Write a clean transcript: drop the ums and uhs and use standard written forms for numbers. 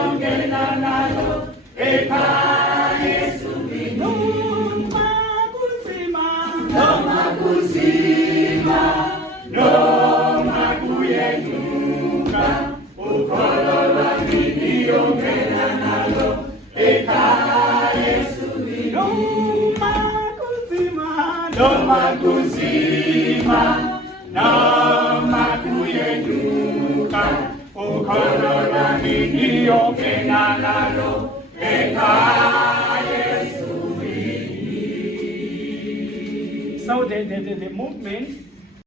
niyongena nalo eka Yesu noma kunzima noma kuyenyuka ukholo lwami niyongena nalo eka Yesu noma kunzima noma kuyenyuka ukholo lwami niyongena nalo eka Yesu. So the movement